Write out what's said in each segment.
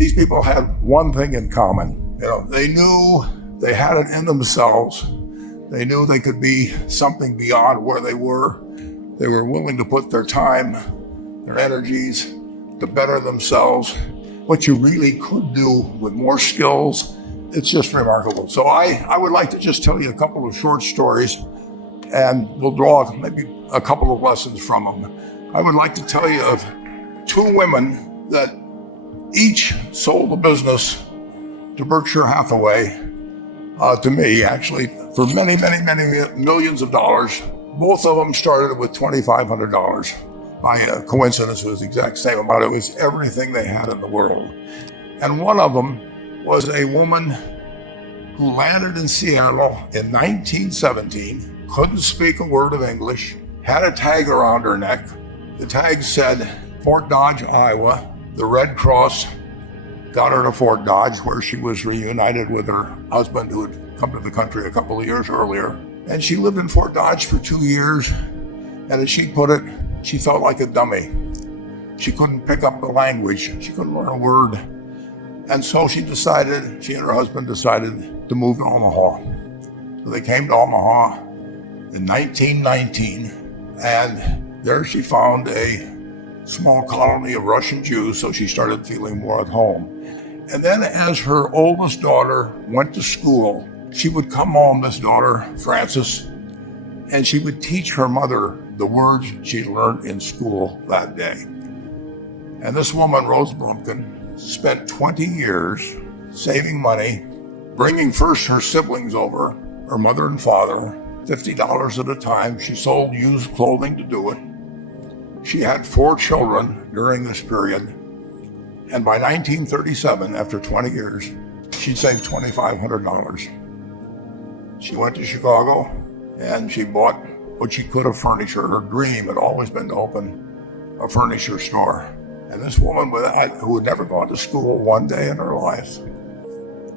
these people had one thing in common. They knew they had it in themselves. They knew they could be something beyond where they were. They were willing to put their time, their energies to better themselves. What you really could do with more skills, it's just remarkable. So I would like to just tell you a couple of short stories, and we'll draw maybe a couple of lessons from them. I would like to tell you of two women that each sold a business to Berkshire Hathaway, to me actually, for many, many, many millions of dollars. Both of them started with $2,500. By coincidence, it was the exact same amount. It was everything they had in the world. And one of them was a woman who landed in Seattle in 1917, couldn't speak a word of English, had a tag around her neck. The tag said, Fort Dodge, Iowa. The Red Cross got her to Fort Dodge, where she was reunited with her husband who had come to the country a couple of years earlier. And she lived in Fort Dodge for 2 years. And as she put it, she felt like a dummy. She couldn't pick up the language. She couldn't learn a word. And so she and her husband decided to move to Omaha. So they came to Omaha in 1919. And there she found a small colony of Russian Jews, so she started feeling more at home. And then as her oldest daughter went to school, she would come home, this daughter, Frances, and she would teach her mother the words she learned in school that day. And this woman, Rose Blumkin, spent 20 years saving money, bringing first her siblings over, her mother and father, $50 at a time. She sold used clothing to do it. She had 4 children during this period. And by 1937, after 20 years, she'd saved $2,500. She went to Chicago and she bought what she could of furniture. Her dream had always been to open a furniture store. And this woman who had never gone to school one day in her life,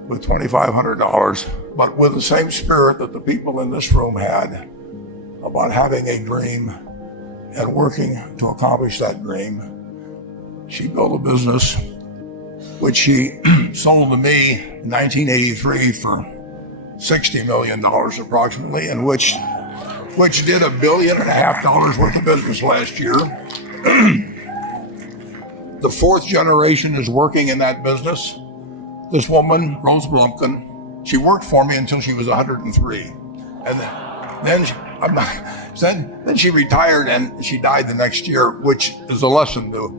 with $2,500, but with the same spirit that the people in this room had about having a dream and working to accomplish that dream, she built a business which she sold to me in 1983 for $60 million approximately, and which did $1.5 billion worth of business last year. The 4th generation is working in that business. This woman, Rose Blumkin, she worked for me until she was 103. And then she retired and she died the next year, which is a lesson to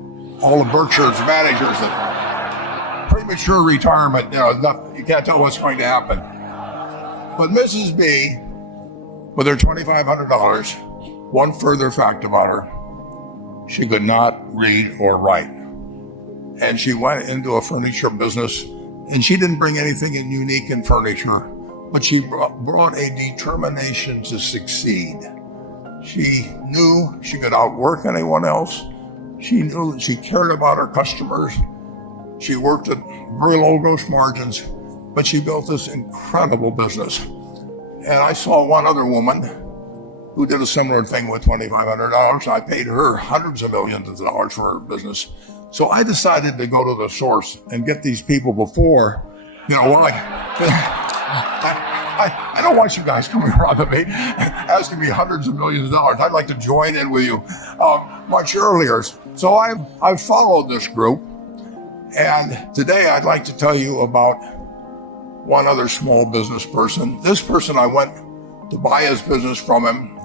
all of Berkshire's managers that premature retirement, you can't tell what's going to happen. But Mrs. B, with her $2,500, one further fact about her, she could not read or write. And she went into a furniture business, and she didn't bring anything unique in furniture, but she brought a determination to succeed. She knew she could outwork anyone else. She knew that she cared about her customers. She worked at very low gross margins, but she built this incredible business. And I saw one other woman who did a similar thing with $2,500. I paid her hundreds of millions of dollars for her business. So I decided to go to the source and get these people before, I don't want you guys coming around to me asking me hundreds of millions of dollars. I'd like to join in with you much earlier. So I've followed this group, and today I'd like to tell you about one other small business person. This person, I went to buy his business from him,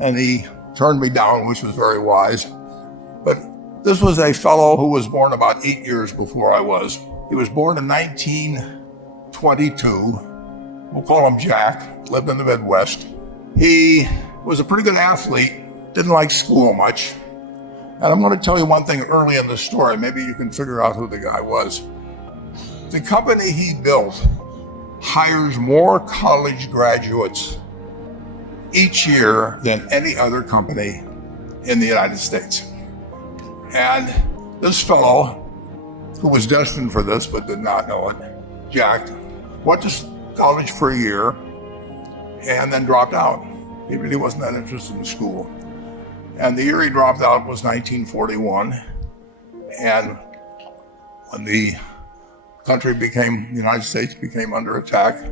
and he turned me down, which was very wise. But this was a fellow who was born about 8 years before I was. He was born in 1922. We'll call him Jack, lived in the Midwest. He was a pretty good athlete, didn't like school much. And I'm going to tell you one thing early in the story. Maybe you can figure out who the guy was. The company he built hires more college graduates each year than any other company in the United States. And this fellow, who was destined for this but did not know it, Jack, went to college for a year and then dropped out. He really wasn't that interested in school. And the year he dropped out was 1941. And when the the United States became under attack,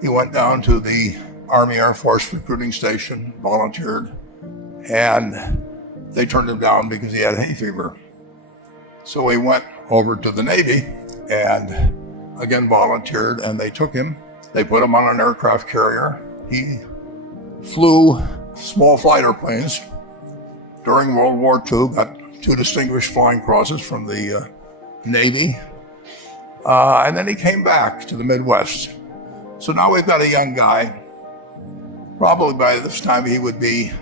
he went down to the Army Air Force recruiting station, volunteered, and they turned him down because he had hay fever. So he went over to the Navy and again volunteered, and they took him. They put him on an aircraft carrier. He flew small fighter planes during World War II, got 2 distinguished flying crosses from the Navy, and then he came back to the Midwest. So now we've got a young guy. Probably by this time he would be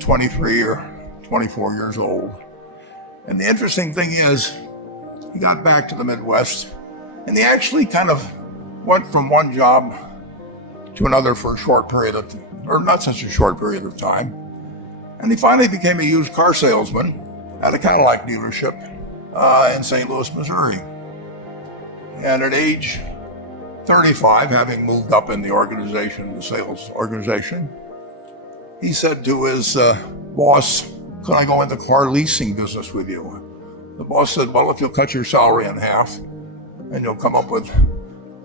23 or 24 years old. And the interesting thing is, he got back to the Midwest, and he actually kind of went from one job to another for a short period of time, or not such a short period of time. And he finally became a used car salesman at a Cadillac dealership in St. Louis, Missouri. And at age 35, having moved up in the organization, the sales organization, he said to his boss, "Can I go into the car leasing business with you?" The boss said, "Well, if you'll cut your salary in half and you'll come up with,"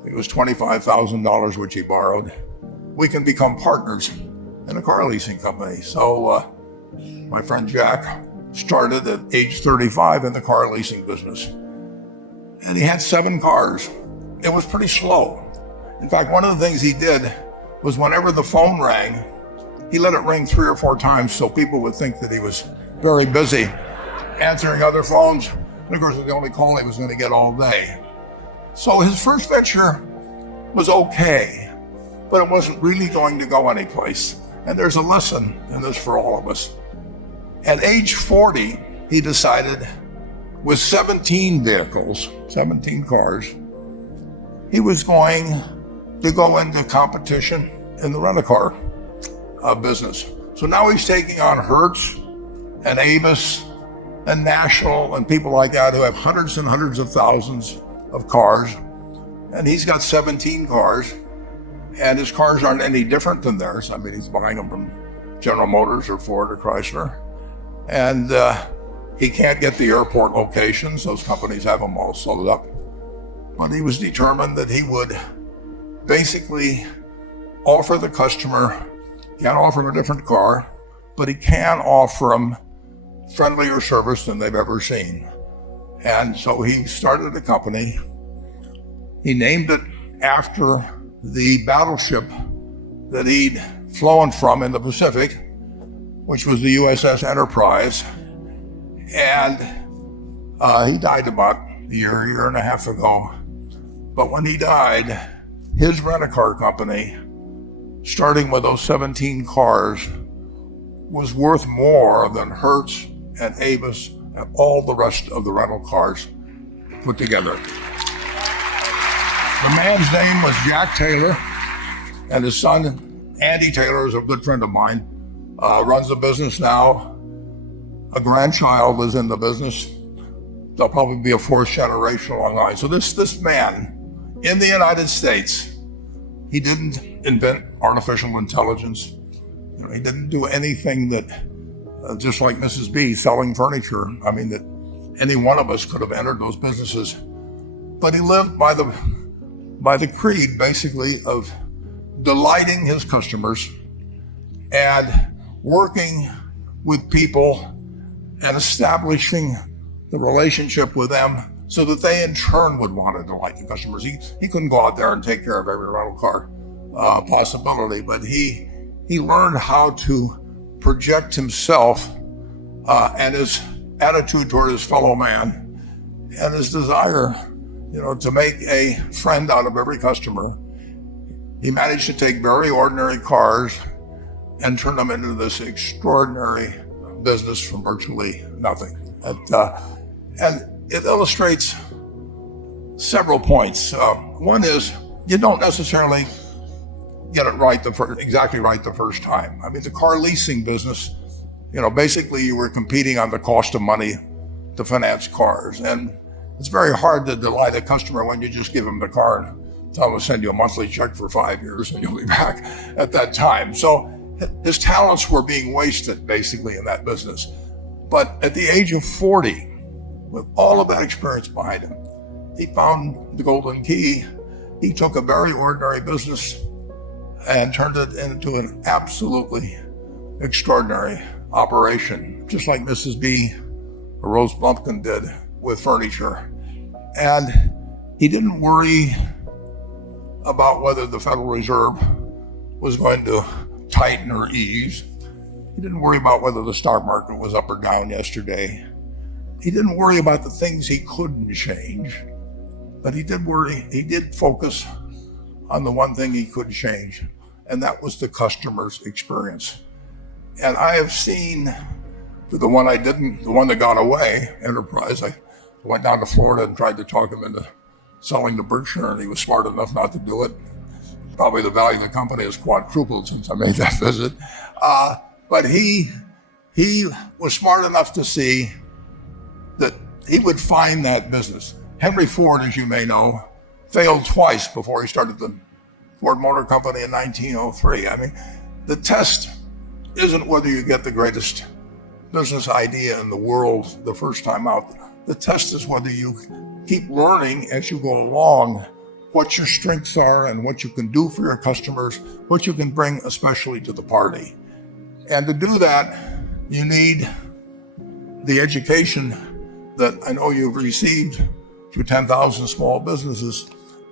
it was $25,000, which he borrowed, "we can become partners in a car leasing company." So my friend Jack started at age 35 in the car leasing business. And he had 7 cars. It was pretty slow. In fact, one of the things he did was whenever the phone rang, he let it ring 3 or 4 times so people would think that he was very busy answering other phones. And of course, it was the only call he was going to get all day. So his first venture was okay, but it wasn't really going to go anyplace. And there's a lesson in this for all of us. At age 40, he decided, with 17 vehicles, 17 cars, he was going to go into competition in the rent-a-car business. So now he's taking on Hertz and Avis and National and people like that who have hundreds and hundreds of thousands of cars. And he's got 17 cars, and his cars aren't any different than theirs. I mean, he's buying them from General Motors or Ford or Chrysler. And he can't get the airport locations. Those companies have them all sold up. But he was determined that he would basically offer the customer, can't offer him a different car, but he can offer them friendlier service than they've ever seen. And so he started a company. He named it after the battleship that he'd flown from in the Pacific, which was the USS Enterprise. And he died about a year and a half ago. But when he died, his rent-a-car company, starting with those 17 cars, was worth more than Hertz and Avis and all the rest of the rental cars put together. The man's name was Jack Taylor, and his son, Andy Taylor, is a good friend of mine, runs the business now. A grandchild is in the business. They'll probably be a 4th generation along the line. So this man in the United States, he didn't invent artificial intelligence. He didn't do anything that, just like Mrs. B selling furniture, I mean, that any one of us could have entered those businesses. But he lived by the creed, basically, of delighting his customers and working with people and establishing the relationship with them so that they in turn would want to delight the customers. He couldn't go out there and take care of every rental car possibility, but he learned how to project himself and his attitude toward his fellow man and his desire, to make a friend out of every customer. He managed to take very ordinary cars and turn them into this extraordinary business from virtually nothing. And it illustrates several points. One is, you don't necessarily get it right exactly right the first time. I mean, the car leasing business, basically you were competing on the cost of money to finance cars. And it's very hard to delight a customer when you just give them the car and tell them to send you a monthly check for 5 years and you'll be back at that time. So his talents were being wasted basically in that business. But at the age of 40, with all of that experience behind him, he found the golden key. He took a very ordinary business and turned it into an absolutely extraordinary operation, just like Mrs. B, or Rose Blumpkin, did with furniture. And he didn't worry about whether the Federal Reserve was going to tighten or ease. He didn't worry about whether the stock market was up or down yesterday. He didn't worry about the things he couldn't change, but he did focus on the one thing he could change, and that was the customer's experience. And I have seen the one that got away, Enterprise. I went down to Florida and tried to talk him into selling to Berkshire, and he was smart enough not to do it. Probably the value of the company has quadrupled since I made that visit. But he was smart enough to see that he would find that business. Henry Ford, as you may know, failed twice before he started the Ford Motor Company in 1903. I mean, the test isn't whether you get the greatest business idea in the world the first time out. The test is whether you keep learning as you go along what your strengths are and what you can do for your customers, what you can bring especially to the party. And to do that, you need the education that I know you've received through 10,000 small businesses,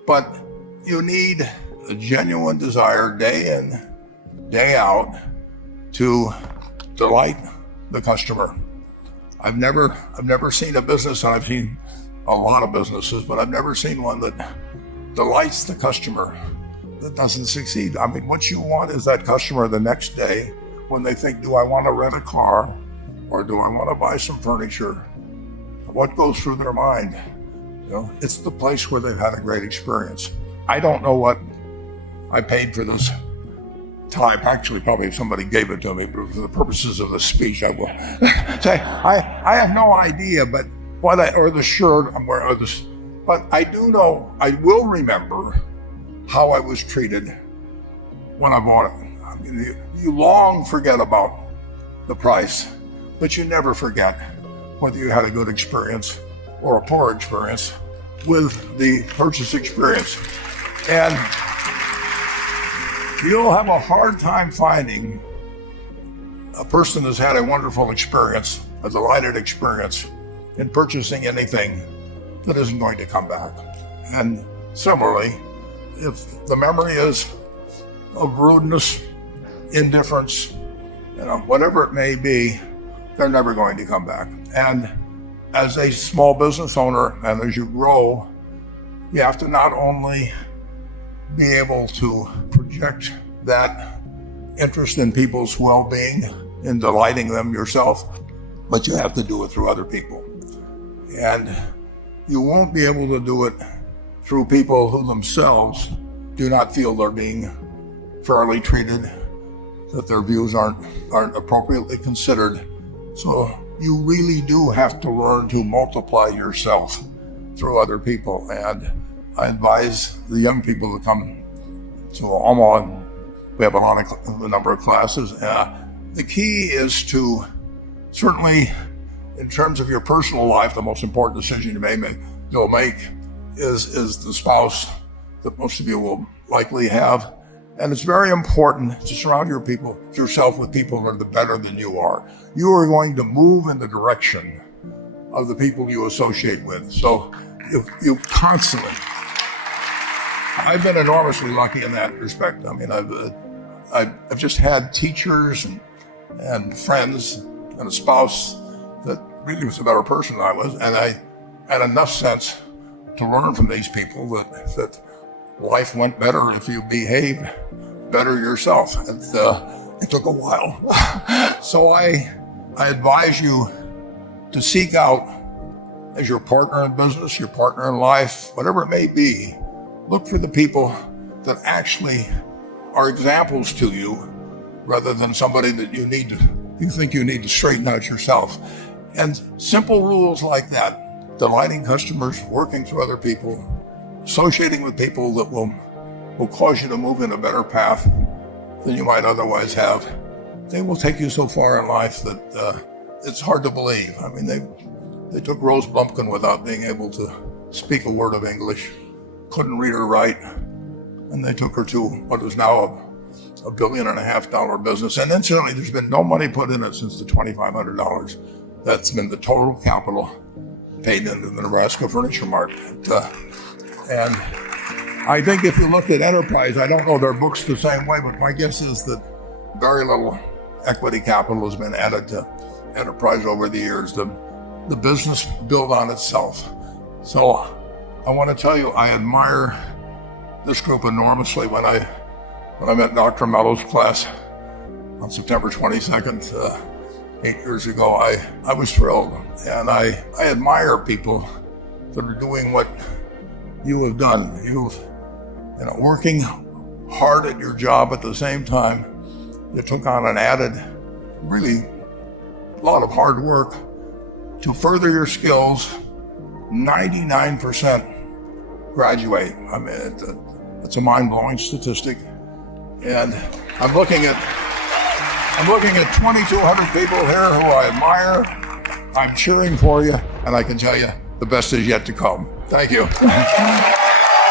but you need a genuine desire day in, day out to delight the customer. I've never seen a business, and I've seen a lot of businesses, but I've never seen one that delights the customer that doesn't succeed. I mean, what you want is that customer the next day when they think, do I want to rent a car or do I want to buy some furniture? What goes through their mind? It's the place where they've had a great experience. I don't know what I paid for this time. Actually, probably if somebody gave it to me, but for the purposes of the speech, I will say I have no idea. But or the shirt I'm wearing, but I do know. I will remember how I was treated when I bought it. I mean, you long forget about the price, but you never forget whether you had a good experience or a poor experience with the purchase experience. And you'll have a hard time finding a person that's had a wonderful experience, a delighted experience in purchasing anything that isn't going to come back. And similarly, if the memory is of rudeness, indifference, whatever it may be, they're never going to come back. And as a small business owner, and as you grow, you have to not only be able to project that interest in people's well-being, in delighting them yourself, but you have to do it through other people. And you won't be able to do it through people who themselves do not feel they're being fairly treated, that their views aren't appropriately considered. So you really do have to learn to multiply yourself through other people. And I advise the young people to come to Omaha. We have a number of classes. The key is to, certainly in terms of your personal life, the most important decision you'll make is the spouse that most of you will likely have. And it's very important to surround yourself with people that are better than you are. You are going to move in the direction of the people you associate with. So you constantly, I've been enormously lucky in that respect. I mean, I've just had teachers and friends and a spouse that really was a better person than I was. And I had enough sense to learn from these people that life went better if you behaved better yourself. It took a while. So I advise you to seek out, as your partner in business, your partner in life, whatever it may be, look for the people that actually are examples to you rather than somebody that you think you need to straighten out yourself. And simple rules like that, delighting customers, working through other people, associating with people that will cause you to move in a better path than you might otherwise have. They will take you so far in life that it's hard to believe. I mean, they took Rose Blumpkin without being able to speak a word of English, couldn't read or write, and they took her to what is now a $1.5 billion business. And incidentally, there's been no money put in it since the $2,500. That's been the total capital paid into the Nebraska furniture market. And I think if you looked at Enterprise, I don't know their books the same way, but my guess is that very little equity capital has been added to Enterprise over the years. The business built on itself. So I want to tell you, I admire this group enormously. When I met Dr. Mellow's class on September 22nd, 8 years ago, I was thrilled. And I admire people that are doing what you have done. Working hard at your job at the same time. You took on an added, really, lot of hard work to further your skills. 99% graduate. I mean, it's a mind-blowing statistic. And I'm looking at 2,200 people here who I admire. I'm cheering for you, and I can tell you the best is yet to come. Thank you.